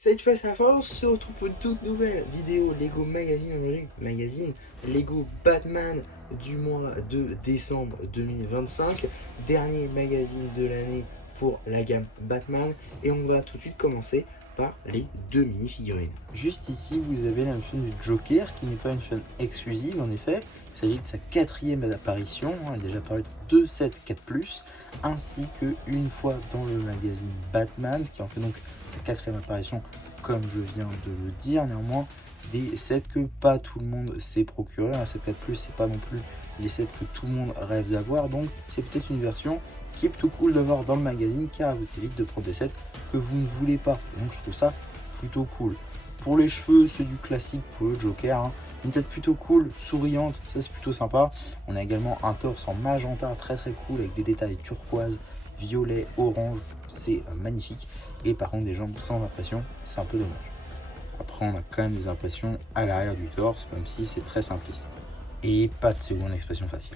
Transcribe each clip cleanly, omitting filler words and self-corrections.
Cette fois, ça on se retrouve pour une toute nouvelle vidéo Lego Magazine aujourd'hui. Magazine Lego Batman du mois de décembre 2025. Dernier magazine de l'année pour la gamme Batman. Et on va tout de suite commencer par les deux mini-figurines. Juste ici, vous avez la notion du Joker, qui n'est pas une fun exclusive en effet. Il s'agit de sa quatrième apparition. Elle est déjà apparue dans 2 sets 4+, ainsi qu'une fois dans le magazine Batman, ce qui en fait donc sa quatrième apparition, comme je viens de le dire. Néanmoins, des sets que pas tout le monde s'est procuré. Un set 4+, c'est pas non plus les sets que tout le monde rêve d'avoir, donc c'est peut-être une version qui est plutôt cool d'avoir dans le magazine, car vous évite de prendre des sets que vous ne voulez pas. Donc je trouve ça plutôt cool. Pour les cheveux, c'est du classique pour le Joker, hein. Une tête plutôt cool, souriante, ça c'est plutôt sympa. On a également un torse en magenta très cool avec des détails turquoise, violet, orange, c'est magnifique. Et par contre des jambes sans impression, c'est un peu dommage. Après on a quand même des impressions à l'arrière du torse, même si c'est très simpliste. Et pas de seconde expression facile.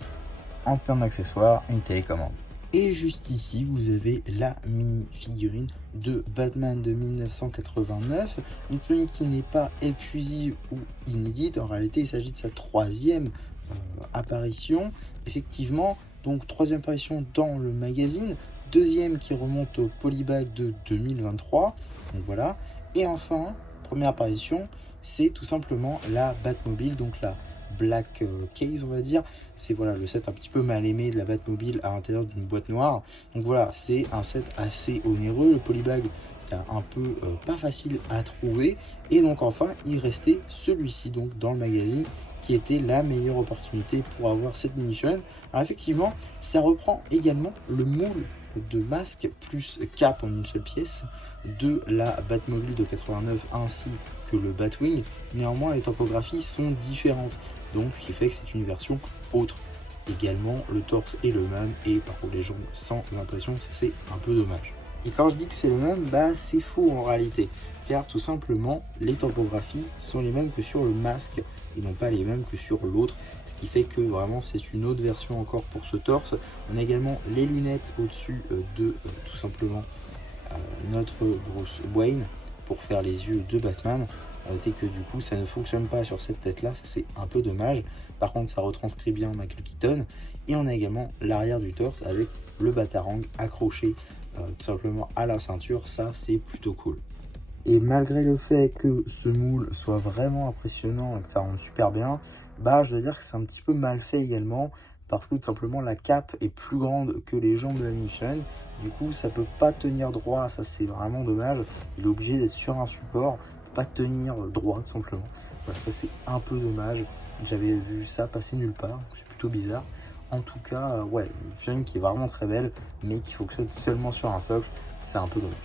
En termes d'accessoires, une télécommande. Et juste ici, vous avez la mini-figurine de Batman de 1989. Une figurine qui n'est pas exclusive ou inédite. En réalité, il s'agit de sa troisième apparition. Effectivement, donc troisième apparition dans le magazine. Deuxième qui remonte au Polybag de 2023. Donc voilà. Et enfin, première apparition, c'est tout simplement la Batmobile, donc la Black Case, on va dire. C'est voilà le set un petit peu mal aimé de la Batmobile à l'intérieur d'une boîte noire. Donc voilà, c'est un set assez onéreux. Le polybag est un peu pas facile à trouver. Et donc enfin, il restait celui-ci donc dans le magazine qui était la meilleure opportunité pour avoir cette mini-figurine. Alors effectivement, ça reprend également le moule de masque plus cap en une seule pièce de la Batmobile de 89 ainsi que le Batwing. Néanmoins, les topographies sont différentes, donc ce qui fait que c'est une version autre. Également, le torse est le même et par contre les jambes sans impression, ça c'est un peu dommage. Et quand je dis que c'est le même, bah c'est faux en réalité, car tout simplement les topographies sont les mêmes que sur le masque et non pas les mêmes que sur l'autre, ce qui fait que vraiment c'est une autre version encore pour ce torse. On a également les lunettes au-dessus de tout simplement notre Bruce Wayne pour faire les yeux de Batman. On était que du coup ça ne fonctionne pas sur cette tête là, ça c'est un peu dommage. Par contre ça retranscrit bien Michael Keaton. Et on a également l'arrière du torse avec le Batarang accroché tout simplement à la ceinture, ça c'est plutôt cool. Et malgré le fait que ce moule soit vraiment impressionnant et que ça rende super bien, bah je dois dire que c'est un petit peu mal fait également, parce que tout simplement la cape est plus grande que les jambes de la mini-figurine. Du coup ça peut pas tenir droit, ça c'est vraiment dommage. Il est obligé d'être sur un support, pas tenir droit tout simplement. Voilà, ça c'est un peu dommage. J'avais vu ça passer nulle part, c'est plutôt bizarre. En tout cas, ouais, une figurine qui est vraiment très belle, mais qui fonctionne seulement sur un socle, c'est un peu dommage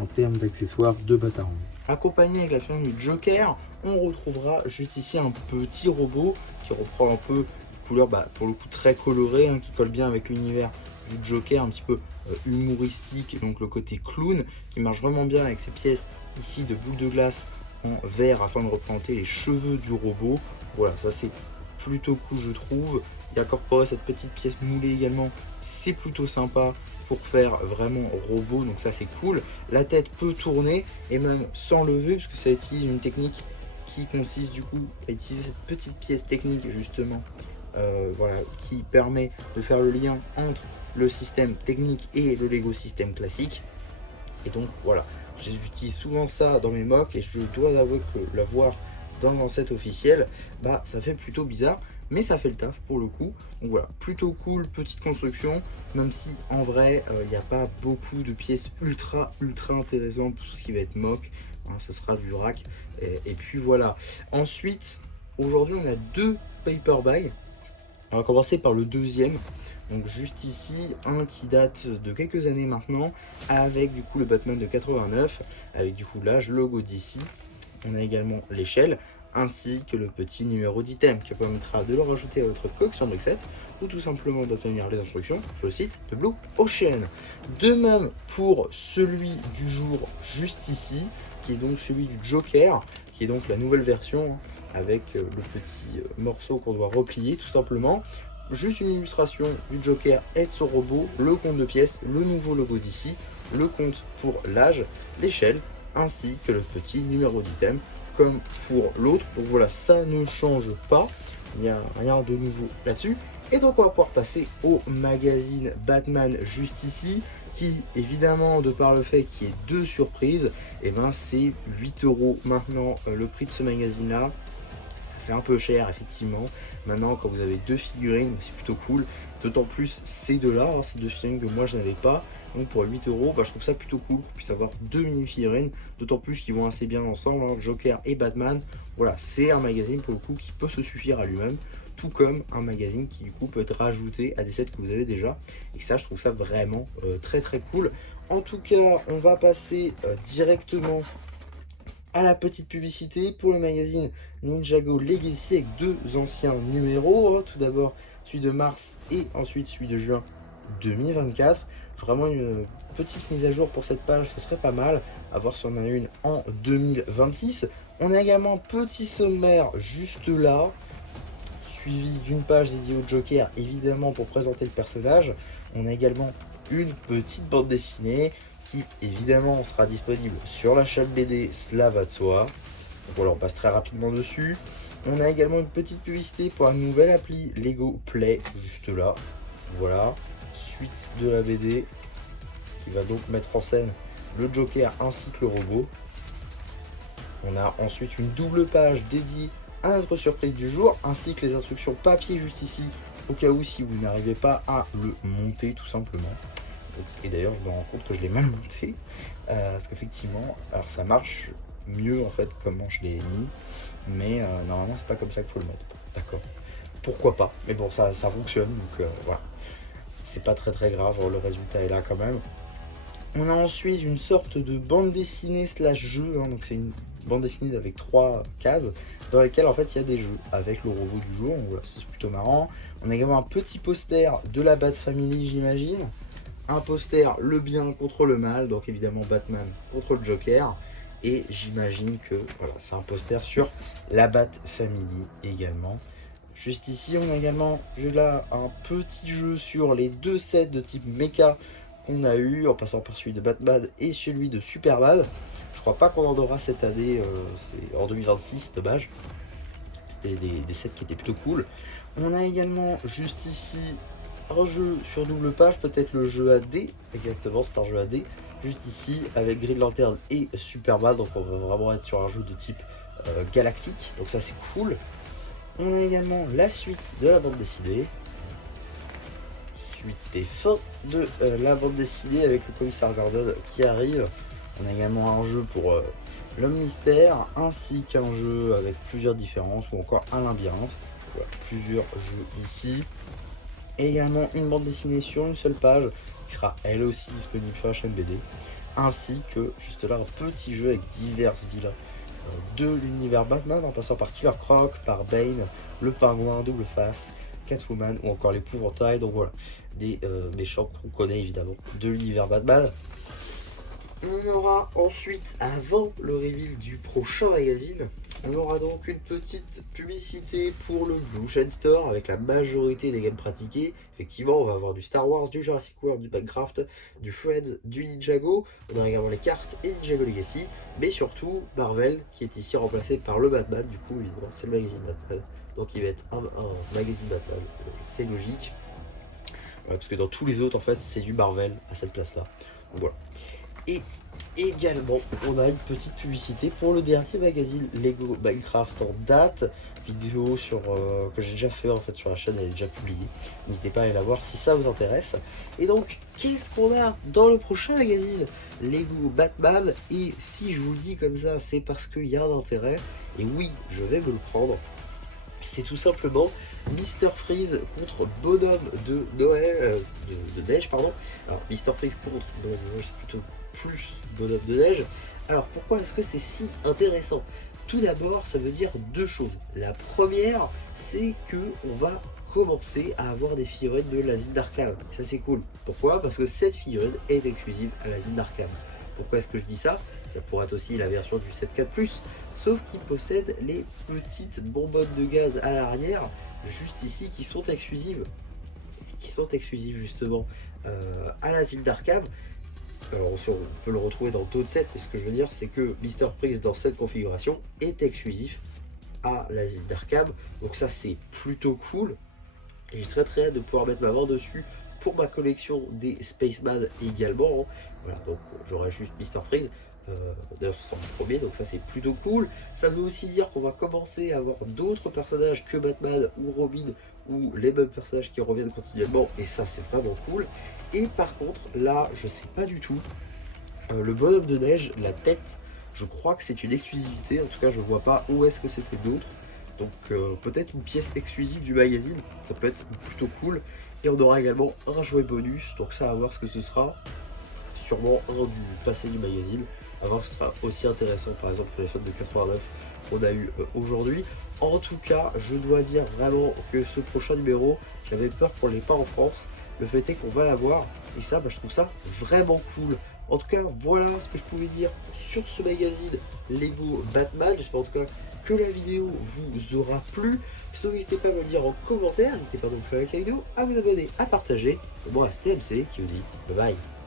en termes d'accessoires de Batarang. Accompagné avec la figurine du Joker, on retrouvera juste ici un petit robot qui reprend un peu une couleur pour le coup très colorée, hein, qui colle bien avec l'univers du Joker, un petit peu humoristique, donc le côté clown qui marche vraiment bien avec ces pièces ici de boules de glace en verre afin de représenter les cheveux du robot. Voilà, ça c'est plutôt cool je trouve. Il y a incorporé cette petite pièce moulée également, c'est plutôt sympa pour faire vraiment robot, donc ça c'est cool. La tête peut tourner et même sans lever, parce que ça utilise une technique qui consiste du coup à utiliser cette petite pièce technique justement, voilà, qui permet de faire le lien entre le système technique et le Lego système classique. Et donc voilà, j'utilise souvent ça dans mes mocks et je dois avouer que l'avoir dans un set officiel, bah ça fait plutôt bizarre, mais ça fait le taf pour le coup. Donc voilà, plutôt cool, petite construction, même si en vrai il n'y a pas beaucoup de pièces ultra intéressantes pour tout ce qui va être mock, hein, ce sera du rack. Et puis voilà, ensuite aujourd'hui on a deux paper bags. On va commencer par le deuxième, donc juste ici, un qui date de quelques années maintenant, avec du coup le Batman de 89, avec du coup l'âge logo d'ici. On a également l'échelle, ainsi que le petit numéro d'item qui permettra de le rajouter à votre collection Brickset, ou tout simplement d'obtenir les instructions sur le site de Blue Ocean. De même pour celui du jour juste ici, qui est donc celui du Joker, qui est donc la nouvelle version, avec le petit morceau qu'on doit replier tout simplement. Juste une illustration du Joker et de son robot, le compte de pièces, le nouveau logo d'ici, le compte pour l'âge, l'échelle ainsi que le petit numéro d'item comme pour l'autre. Donc voilà, ça ne change pas, il n'y a rien de nouveau là-dessus. Et donc on va pouvoir passer au magazine Batman juste ici, qui évidemment, de par le fait qu'il y ait 2 surprises, et ben c'est 8 € maintenant le prix de ce magazine là. Ça fait un peu cher effectivement. Maintenant quand vous avez 2 figurines, c'est plutôt cool, d'autant plus ces deux-là, hein, ces 2 figurines que moi je n'avais pas. Donc pour 8 €, bah, je trouve ça plutôt cool qu'on puisse avoir 2 mini-figurines, d'autant plus qu'ils vont assez bien ensemble, hein, Joker et Batman. Voilà, c'est un magazine pour le coup qui peut se suffire à lui-même, tout comme un magazine qui du coup peut être rajouté à des sets que vous avez déjà. Et ça, je trouve ça vraiment très très cool. En tout cas, on va passer directement à la petite publicité pour le magazine Ninjago Legacy avec 2 anciens numéros, hein. Tout d'abord celui de mars et ensuite celui de juin 2024. Vraiment une petite mise à jour pour cette page, ce serait pas mal. À voir si on en a une en 2026. On a également un petit sommaire juste là, suivi d'une page dédiée au Joker, évidemment pour présenter le personnage. On a également une petite bande dessinée qui évidemment sera disponible sur la chaîne BD, cela va de soi. Donc voilà, on passe très rapidement dessus. On a également une petite publicité pour un nouvel appli Lego Play, juste là. Voilà, suite de la BD qui va donc mettre en scène le Joker ainsi que le robot. On a ensuite une double page dédiée à notre surprise du jour, ainsi que les instructions papier juste ici, au cas où si vous n'arrivez pas à le monter tout simplement. Et d'ailleurs je me rends compte que je l'ai mal monté, parce qu'effectivement, alors ça marche mieux en fait comment je l'ai mis, mais normalement c'est pas comme ça qu'il faut le mettre. D'accord, pourquoi pas, mais bon ça fonctionne, donc voilà, c'est pas très grave, le résultat est là quand même. On a ensuite une sorte de bande dessinée slash jeu, hein, donc c'est une bande dessinée avec 3 cases dans lesquelles en fait il y a des jeux avec le robot du jour, donc voilà, c'est plutôt marrant. On a également un petit poster de la Bat Family, j'imagine, un poster le bien contre le mal, donc évidemment Batman contre le Joker, et j'imagine que voilà, c'est un poster sur la Bat Family également. Juste ici on a également là un petit jeu sur les 2 sets de type mecha qu'on a eu, en passant par celui de Batman et celui de Superman. Je crois pas qu'on en aura cette année, c'est en 2026, dommage. C'était des sets qui étaient plutôt cool. On a également juste ici un jeu sur double page, peut-être le jeu AD, exactement, c'est un jeu AD, juste ici avec Green Lantern et Superman, donc on va vraiment être sur un jeu de type galactique, donc ça c'est cool. On a également la suite de la bande dessinée, suite et fin de la bande dessinée avec le commissaire Gordon qui arrive. On a également un jeu pour l'homme mystère, ainsi qu'un jeu avec plusieurs différences, ou encore un labyrinthe. Voilà, plusieurs jeux ici. Et également une bande dessinée sur une seule page, qui sera elle aussi disponible sur la chaîne BD. Ainsi que juste là un petit jeu avec diverses vilains de l'univers Batman, en passant par Killer Croc, par Bane, le pingouin, Double Face, Catwoman ou encore l'épouvantail. Donc voilà, des méchants qu'on connaît évidemment de l'univers Batman. On aura ensuite, avant le reveal du prochain magazine, on aura donc une petite publicité pour le Blue Shade Store avec la majorité des gammes pratiquées. Effectivement, on va avoir du Star Wars, du Jurassic World, du Minecraft, du Fred, du Ninjago. On aura également les cartes et Ninjago Legacy, mais surtout Marvel qui est ici remplacé par le Batman. Du coup, évidemment, c'est le magazine Batman. Donc il va être un magazine Batman, c'est logique. Parce que dans tous les autres, en fait, c'est du Marvel à cette place-là. Donc voilà. Et également, on a une petite publicité pour le dernier magazine Lego Minecraft en date. Vidéo sur que j'ai déjà fait en fait sur la chaîne, elle est déjà publiée. N'hésitez pas à aller la voir si ça vous intéresse. Et donc, qu'est-ce qu'on a dans le prochain magazine Lego Batman? Et si je vous le dis comme ça, c'est parce qu'il y a un intérêt. Et oui, je vais me le prendre. C'est tout simplement Mr Freeze contre Bonhomme de Noël, de neige, pardon. Alors, Mr Freeze contre Bonhomme de Noël, c'est plutôt plus Bonhomme de neige. Alors, pourquoi est-ce que c'est si intéressant? Tout d'abord, ça veut dire 2 choses. La première, c'est que on va commencer à avoir des figurines de l'asile d'Arkham. Ça, c'est cool. Pourquoi? Parce que cette figurine est exclusive à l'asile d'Arkham. Pourquoi est-ce que je dis ça? Ça pourrait être aussi la version du 7.4+, sauf qu'il possède les petites bonbonnes de gaz à l'arrière, juste ici, qui sont exclusives justement à l'asile d'Arkham. Alors on peut le retrouver dans d'autres sets, mais ce que je veux dire c'est que Mr. Freeze dans cette configuration est exclusif à l'asile d'Arkham. Donc ça c'est plutôt cool. Et j'ai très hâte de pouvoir mettre ma main dessus pour ma collection des Spaceman également. Voilà, donc j'aurai juste Mr. Freeze. D'ailleurs ce sera mon premier, donc ça c'est plutôt cool. Ça veut aussi dire qu'on va commencer à avoir d'autres personnages que Batman ou Robin, ou les mêmes personnages qui reviennent continuellement, et ça c'est vraiment cool. Et par contre là je sais pas du tout, le bonhomme de neige, la tête, je crois que c'est une exclusivité, en tout cas je vois pas où est-ce que c'était d'autre. Donc peut-être une pièce exclusive du magazine, ça peut être plutôt cool. Et on aura également un jouet bonus, donc ça à voir ce que ce sera. Sûrement un du passé du magazine, à voir ce sera aussi intéressant par exemple pour les fans de 89 qu'on a eu aujourd'hui. En tout cas, je dois dire vraiment que ce prochain numéro, j'avais peur qu'on l'ait pas en France. Le fait est qu'on va l'avoir, et ça, je trouve ça vraiment cool. En tout cas, voilà ce que je pouvais dire sur ce magazine Lego Batman. J'espère en tout cas que la vidéo vous aura plu. Sinon, n'hésitez pas à me le dire en commentaire. N'hésitez pas non plus à liker la vidéo, à vous abonner, à partager. Et moi, c'était MC qui vous dit bye bye.